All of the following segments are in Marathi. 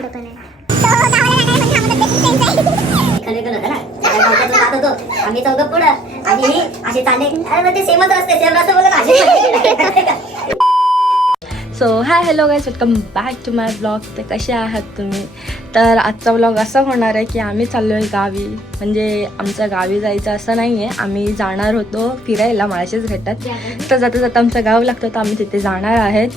पुढे पण आहे. आम्ही चौघ पुढं आणि असे चालले. अरे ते सेमच रस्ते, सेम रस्ते बोलत. So hi hello guys, welcome back to my blog. तर कसे आहात तुम्ही? तर आजचा ब्लॉग असा होणार आहे की आम्ही चाललो आहे गावी. म्हणजे आमचं गावी जायचं असं नाही आहे, आम्ही जाणार होतो फिरायला माळशेज घाटात. तर जाता जाता आमचं गाव लागतं तर आम्ही तिथे जाणार आहेत.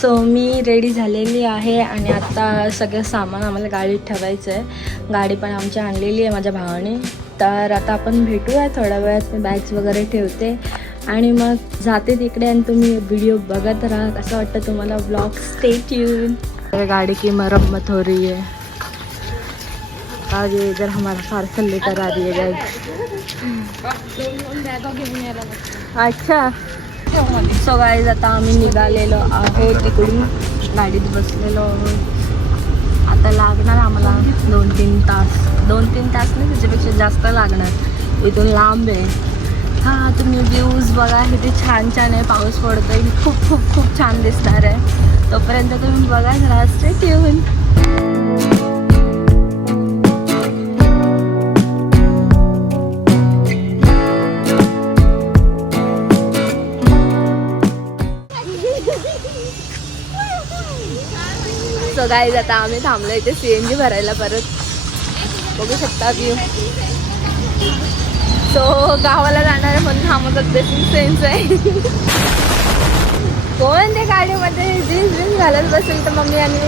सो मी रेडी झालेली आहे आणि आता सगळं सामान आम्हाला गाडीत ठेवायचं आहे. गाडी पण आमची आणलेली आहे माझ्या भावाने. तर आता आपण भेटूया थोड्या वेळात. मी बॅग्स वगैरे ठेवते आणि मग जाते तिकडे आणि तुम्ही व्हिडिओ बघत राहा. कसं वाटतं तुम्हाला ब्लॉग? Stay tune. गाड़ी की मरम्मत हो रही है. आज इधर हमारा पार्सल लेकर आ रही है गाइस. अच्छा. सो गाइस आता आम्ही निघालेलो आहोत तिकडून, गाडीत बसलेलो आहोत. आता लागणार आम्हाला 2-3 तास. 2-3 तास नाही, त्याच्यापेक्षा जास्त लागणार. इथून लांब आहे. हां तुम्ही व्ह्यूज बघा किती छान छान आहे. पाऊस पडतोय, खूप खूप खूप छान दिसणार आहे. तोपर्यंत तुम्ही बघा राहा. Stay tune. सो गाईज आता आम्ही थांबलो इथे CNG भरायला. परत बघू शकता व्ह्यू. सो गावाला जाणार आहे म्हणून थांबवतात. बेसिक सेन्स आहे. कोण ते गाडीमध्ये जीन्स घालत बसेल तर मम्मी आणि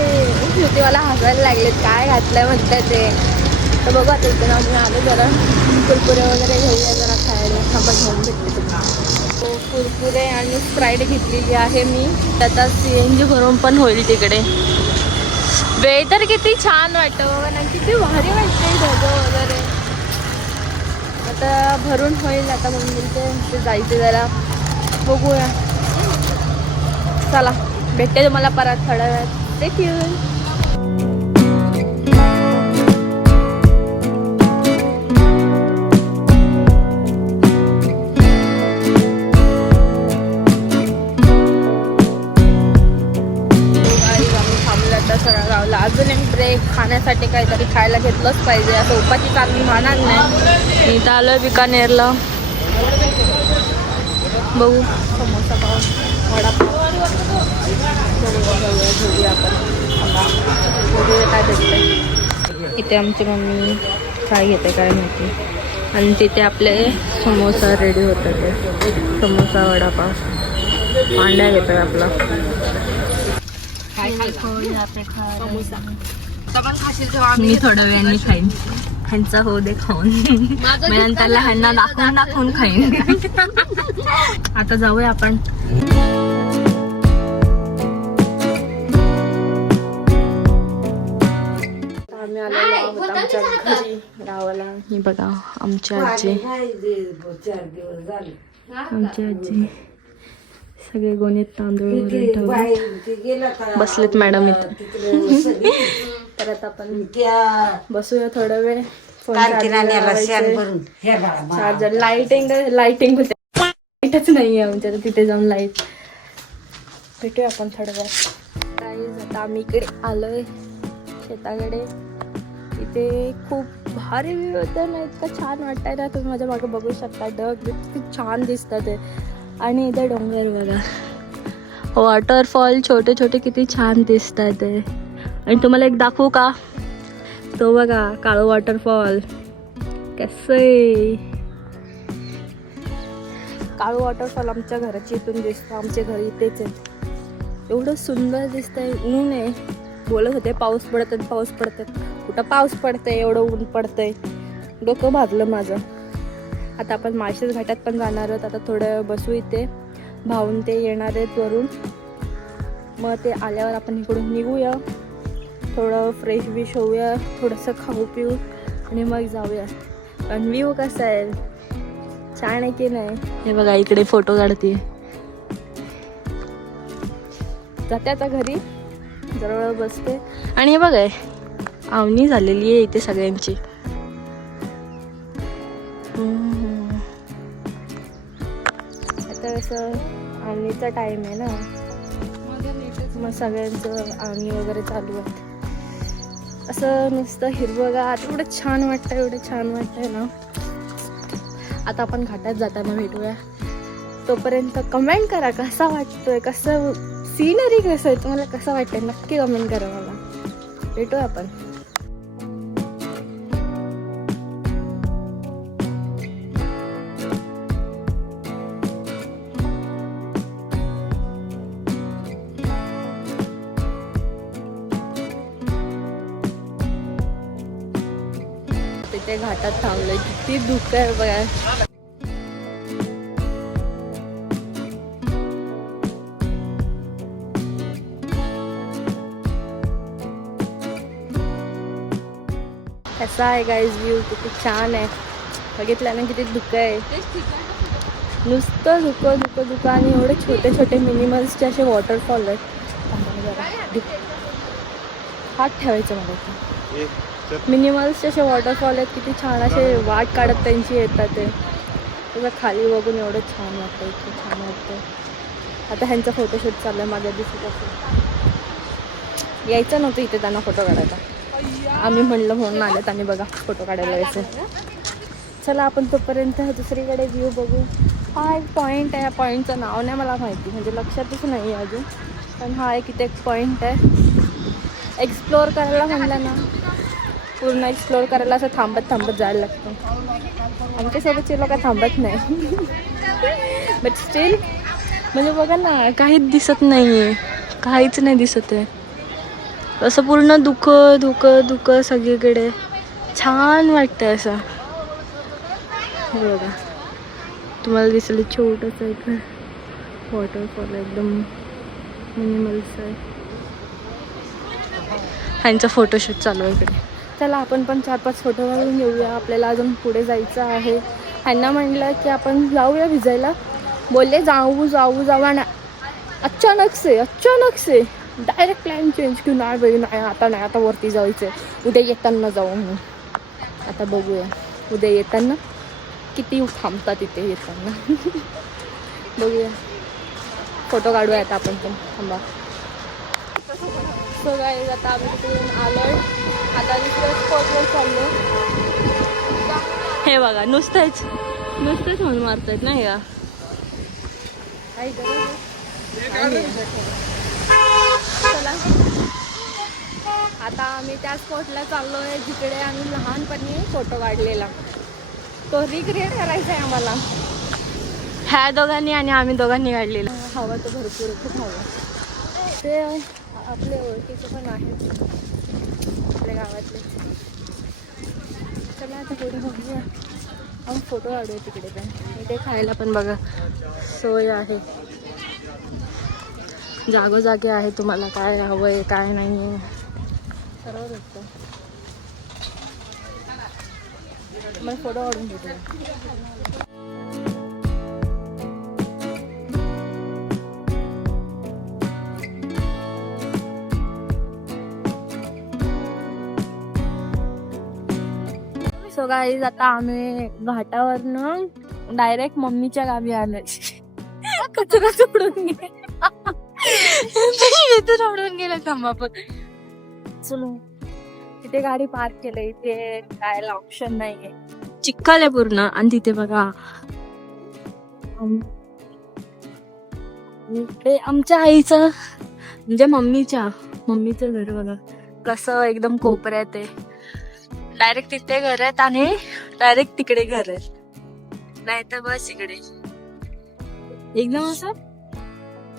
श्रुतीवाला हसायला लागलेत. काय घातलंय म्हणतात ते. तर बघू आता इथे आम्ही आलो जरा कुरकुरे वगैरे घेऊया जरा खायला. थांबा घेऊन भेटते तुम्हाला. कुरकुरे आणि स्प्राईट घेतलेली आहे मी. त्याचा CNG भरून पण होईल तिकडे. वेदर किती छान वाटतं बघा ना, किती भारी वाटते ढगं वगैरे. आता भरून होईल. आता मम्मी जायचं जरा बघूया. चला भेटते तुम्हाला परत थोड्या वेळात. ते ठेवून सरळ गावला. अजून एक ब्रेक खाण्यासाठी काहीतरी खायला घेतलंच पाहिजे. असं उपाची चालू म्हणणार नाही. मी तर आलोय बिकानेरला. बघू समोसा पाव वडापाव घेऊया आपण. बघूया काय भेटतंय. इथे आमची मम्मी काय घेते काय माहिती. आणि तिथे आपले समोसा रेडी होतात. ते समोसा वडापाव अंडा घेतोय आपला. मी थोड्या वेळाने खाईन. ह्यांचा हो दे खाऊन. मी नंतरला ह्यांना दाखवून दाखवून खाईन. आता जाऊया आपण. आम्ही आलेलो आहोत आमच्या घरी गावाला. ही बघा आमची आजी. आमची आजी सगळे गोणीत तांदूळ वगैरे ठेवले. बसलेत मॅडम इथं. तर आता आपण बसूया थोडा वेळ. चार्जर लाईटिंग लाईटच नाही आहे आमच्या. तिथे जाऊन लाईट भेटूया आपण थोड्या वेळ. गाईज आता आम्ही इकडे आलोय शेताकडे. इथे खूप भारी व्ह्यू होतं ना. इतकं छान वाटतंय ना. तुम्ही माझ्या मागे बघू शकता. ढग खूप छान दिसतात ते. आणि इथे डोंगर बघा, वॉटरफॉल छोटे छोटे किती छान दिसतात ते. आणि तुम्हाला एक दाखवू का? तो बघा काळं वॉटरफॉल कसं. काळं वॉटरफॉल आमच्या घराच्या इथून दिसतं. आमचे घर इथेच आहे. एवढं सुंदर दिसतंय. ऊन आहे. बोलत होते पाऊस पडतात पाऊस पडतात. कुठं पाऊस पडतंय, एवढं ऊन पडतंय. डोकं भाजलं माझं. आता आपण माळशेज घाटात पण जाणार आहोत. आता थोडं बसू इथे. भाऊन ते येणार आहेत वरून. मग ते आल्यावर आपण इकडून निघूया. थोडं फ्रेश बिश होऊया. थोडंसं खाऊ पिऊ आणि मग जाऊया. पण व्ह्यू कसा आहे, छान आहे की नाही? हे बघा इकडे फोटो काढते. जाते आता घरी. जवळ बसते. आणि हे बघा आवनी झालेली आहे इथे सगळ्यांची. कसं आवनीचा टाइम आहे ना, मग सगळ्यांचं आवनी वगैरे चालू आहे. असं नुसतं हिरवंगार एवढं छान वाटतंय ना. आता आपण घाटात जाताना भेटूया. तोपर्यंत कमेंट करा कसा वाटतोय, कसं सीनरी कसं आहे तुम्हाला, कसं वाटतंय नक्की कमेंट करा मला. भेटूया आपण. तिथे घाटात थांबलोय, किती दुःख आहे बघा. कसा आहे गाईज व्ह्यू, किती छान आहे. बघितलं ना किती धुकं आहे. नुसतं धुकं आणि एवढे छोटे छोटे मिनिमल्सचे असे वॉटरफॉल आहेत. हात ठेवायचं मला. मिनिमल्सचे असे वॉटरफॉल आहेत, किती छान असे वाट काढत त्यांची येतात ते. त्याचं खाली बघून एवढं छान वाटतं, इतकं छान वाटतं. आता ह्यांचा फोटोशूट चालू आहे माझ्या दिसत असेल. यायचं नव्हतं इथे त्यांना फोटो काढायला, आम्ही म्हणलं म्हणून आलेत आणि बघा फोटो काढायला यायचं. चला आपण तोपर्यंत दुसरीकडे व्ह्यू बघू. हा एक पॉईंट आहे, या पॉईंटचं नाव नाही मला माहिती, म्हणजे लक्षातच नाही आहे अजून. पण हा एक इथे एक पॉईंट आहे. एक्सप्लोअर करायला म्हणलं ना, पूर्ण एक्सप्लोअर करायला असं थांबत जायला लागतं. आमच्यासोबतचे लोक थांबत नाही. बट स्टील म्हणजे बघा ना, काहीच दिसत नाही आहे, काहीच नाही दिसत आहे. असं पूर्ण धुकं सगळीकडे. छान वाटतंय असं. बघा तुम्हाला दिसलं छोटंसं एक वॉटरफॉल एकदम मिनिमल्स आहे. ह्यांचं फोटोशूट चालू आहे इकडे. चला आपण पण 4-5 फोटो काढून घेऊया. आपल्याला अजून पुढे जायचं आहे. ह्यांना म्हटलं की आपण जाऊया भिजायला. बोलले जाऊ आणि अचानक से डायरेक्ट प्लॅन चेंज की नाही आता वरती जायचं आहे, उद्या येताना जाऊ म्हणून. आता बघूया उद्या येताना किती थांबतात इथे येताना. बघूया, फोटो काढूया आता आपण पण. थांबा. सो गाईज आता आम्ही तिकडून आलोय. आता दुसऱ्या स्पॉटवर चाललो. हे बघा नुसतंच म्हणून मारतायत नाही का. काही चला आता आम्ही त्या स्पॉटला चाललोय जिकडे आम्ही लहानपणी फोटो काढलेला. तो रिक्रिएट करायचा आहे आम्हाला. ह्या दोघांनी आणि आम्ही दोघांनी काढलेला. हवा तर भरपूर खूप हवा. ते आपले ओळखीचे पण आहेत आपल्या गावातले. चला आता पुढे बघूया, आम्ही फोटो काढूया तिकडे पण. इथे खायला पण बघा सोय आहे, जागोजागी आहे. तुम्हाला काय हवं आहे काय नाही सर्व भेटतं. मग फोटो काढून घेतो. सो गाईज आता आम्ही घाटावरनं डायरेक्ट मम्मीच्या गावी आलोय. कचरा सोडून गेला थांबा पण. चलो तिथे गाडी पार्क केलंय, इथे जायला ऑप्शन नाहीये, चिखल आहे पूर्ण. आणि तिथे बघा इकडे आमच्या आईचं म्हणजे मम्मीचं घर बघा कसं एकदम कोपऱ्यात आहे. डायरेक्ट तिथे घर आहेत आणि डायरेक्ट तिकडे घर आहेत, नाही तर बस इकडे एकदम असं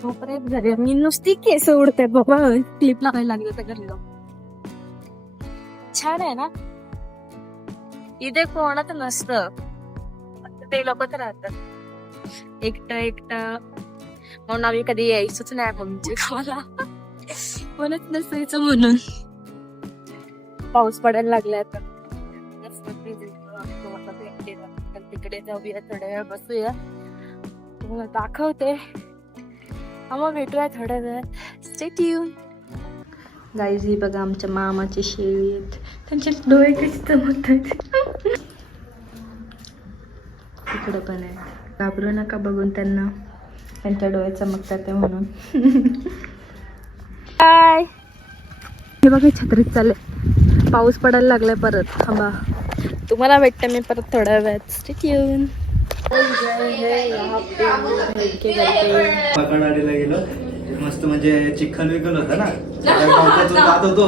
कोपऱ्यात घर आहे. मी नुसती केस उडते बाबा, क्लिप लावायला लागली होतं घरी जाऊन. छान आहे ना. इथे कोणाच नसतं, ते लोकच राहतात एकटं म्हणून आम्ही कधी यायचंच नाही मम्मीच्या गावाला. म्हणत नसायचं म्हणून. पाऊस पडायला लागलाय तर तिकडे जाऊया, थोड्या वेळ बसूया, तुम्हाला दाखवते. मग भेटूया थोड्या वेळात. Stay tune. गाईज ही बघा आमच्या मामाची शेळी आहेत, त्यांचे डोळे कसे चमकतात. तिकडं पण आहे, घाबरू नका बघून त्यांना, त्यांच्या डोळे चमकतात ते म्हणून. काय हे बघा छत्रीत चालले. पाऊस पडायला लागलाय परत. थांबा, तुम्हाला भेटते मी परत थोड्या वेळात. स्टिक येऊन पकडाडीला गेलो मस्त, म्हणजे चिखल विकल होता ना, त्या पावसातून जात होतो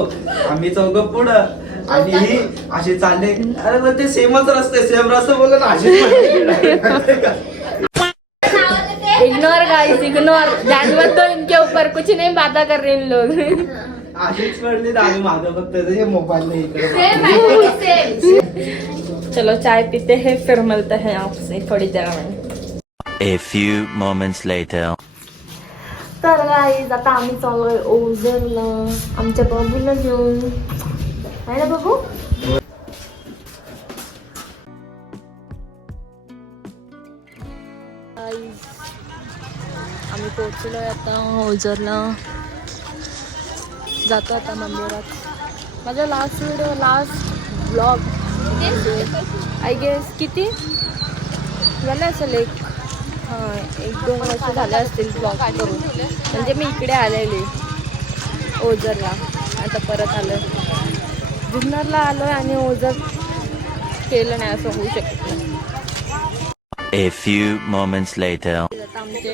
आम्ही चौघ पुढं आणि ही असे चालले. अरे मग ते सेमच रस्ते, सेम रस्ता बोललो ना, असे इग्नोर गाइस, इग्नोर. जानवर तो इनके ऊपर कुछ नहीं बातें कर रहे इन लोग. अशीच पडली तर आम्ही मागं बघतोय मोबाईल नाही इकडे. चलो चाय पीते हैं, फिर मिलते हैं आपसे थोड़ी देर में. A few moments later. तर गाईज आता आम्ही चाललोय ओझरला आमच्या बाबूला घेऊन. आहे ना बाबू? आम्ही पोहोचलोय आता ओझरला. जातो आता मंदिरात. माझा last video, last blog I guess किती झालं असेल, 1-2 वर्ष झाले असतील ब्लॉग करून. म्हणजे मी इकडे आलेली ओझरला, आता परत आलोय. जुन्नरला आलोय आणि ओझर केलं नाही असं होऊ शकत नाही. A few moments later. आता आमचे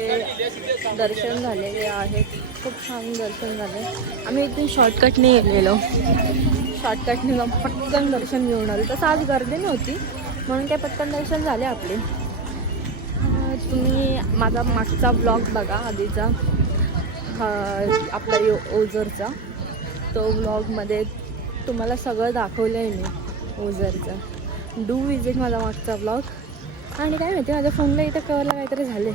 दर्शन झालेले आहेत, खूप छान दर्शन झाले. आम्ही इथून शॉर्टकटने गेलेलो, शॉर्टकटने पटकन दर्शन घेऊन आलो. तसं आज गर्दी नव्हती म्हणून काय पटकन दर्शन झाले आपले. तुम्ही माझा मागचा ब्लॉग बघा आधीचा, आपला ओझरचा. तो ब्लॉगमध्ये तुम्हाला सगळं दाखवलं आहे मी ओझरचं. डू विजिट माझा मागचा ब्लॉग. आणि काय माहिती माझ्या फोनला इथं कवरला काहीतरी झाले.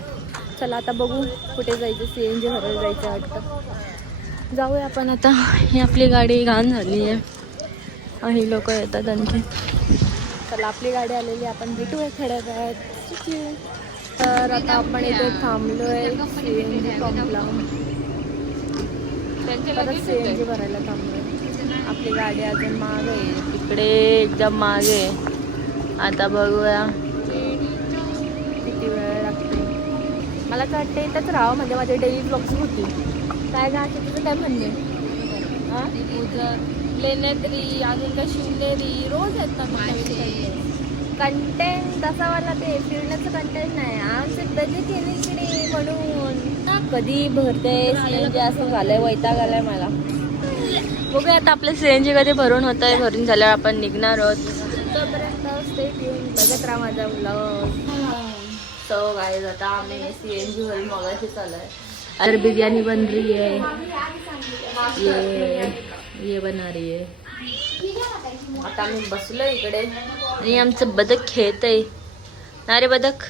चला आता बघू कुठे जायचं. CNG भरायला जायचं वाटतं. जाऊया आपण आता. ही आपली गाडी घाण झाली आहे, ही लोक येतात आणखी. चला आपली गाडी आलेली, आपण भेटूया थोड्या वेळात. तर आता आपण इथे थांबलो आहे CNG पंपला. परत CNG भरायला थांबलो आहे. आपली गाडी अजून मागे आहे, तिकडे एकदम मागे. आता बघूया किती वेळ लागते. मला तर वाटतं इथंच राहावं, म्हणजे माझे डेली ब्लॉग्स होती. काय का तुझं काय म्हणणे? हां लेण्याद्री, अजून काय शिवनेरी, रोज येतात कंटेंट. तसा मला ते फिरण्याचं कंटेंट नाही, आमचं बजेट येणे इकडे म्हणून. कधी भरते CNG असं झालंय, वैताग आलाय मला. बघूया आता आपलं CNG कधी भरून होत आहे. भरून झाल्यावर आपण निघणार आहोत. तोपर्यंत स्टेट येऊन बघत राहा माझा ब्लॉग. सो गाइस आता आम्ही CNG भरून मगाशी चालू आहे. अरे बिर्याणी बन रही है, ये बना रही है. आता आम्ही बसलो इकडे आणि आमचं बदक खेळत आहे ना रे बदक.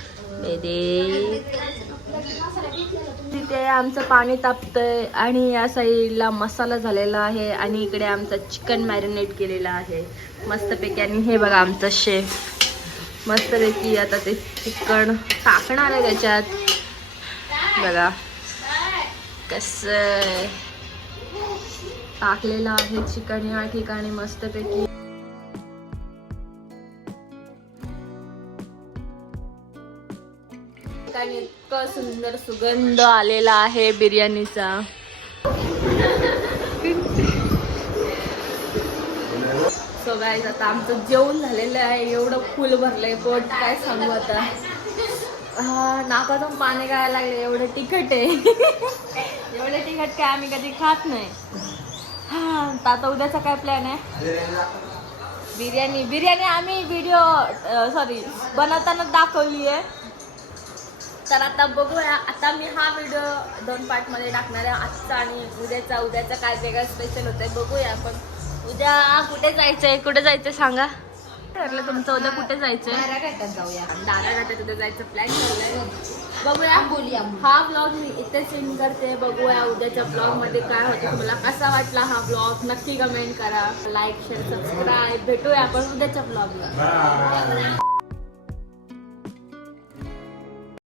तिथे आमचं पाणी तापतंय आणि या साईडला मसाला झालेला आहे आणि इकडे आमचं चिकन मॅरिनेट केलेलं आहे मस्तपैकी. आणि हे बघा आमचं शेफ मस्तपैकी आता ते चिकन टाकणार आहे त्याच्यात. बघा कसं टाकलेलं आहे चिकन या ठिकाणी मस्तपैकी. ठिकाणी इतकं सुंदर सुगंध आलेला आहे बिर्याणीचा. सो गाईज आता आमचं जेवण झालेलं आहे. एवढं फुल भरलंय पोट, काय सांगू आता. नाकातून पाणी गायला लागले, एवढं तिखट आहे. एवढं तिखट काय आम्ही कधी खात नाही. आता उद्याचा काय प्लॅन आहे? बिर्याणी आम्ही व्हिडिओ बनवताना दाखवली आहे. तर आता बघूया. आता मी हा व्हिडिओ 2 पार्टमध्ये टाकणार आहे, आजचा आणि उद्याचा काय वेगळं स्पेशल होतंय बघूया. आपण उद्या कुठे जायचंय सांगा. ठरलं तुमचं उद्या कुठे जायचंय? दाराघाटात उद्या जायचं प्लॅन ठरलंय. बघूया. बोलूया. हा ब्लॉग मी इथे सेंड करते. बघूया उद्याच्या ब्लॉगमध्ये काय होतं. तुम्हाला कसा वाटला हा ब्लॉग नक्की कमेंट करा. Like share subscribe. भेटूया आपण उद्याच्या ब्लॉगला.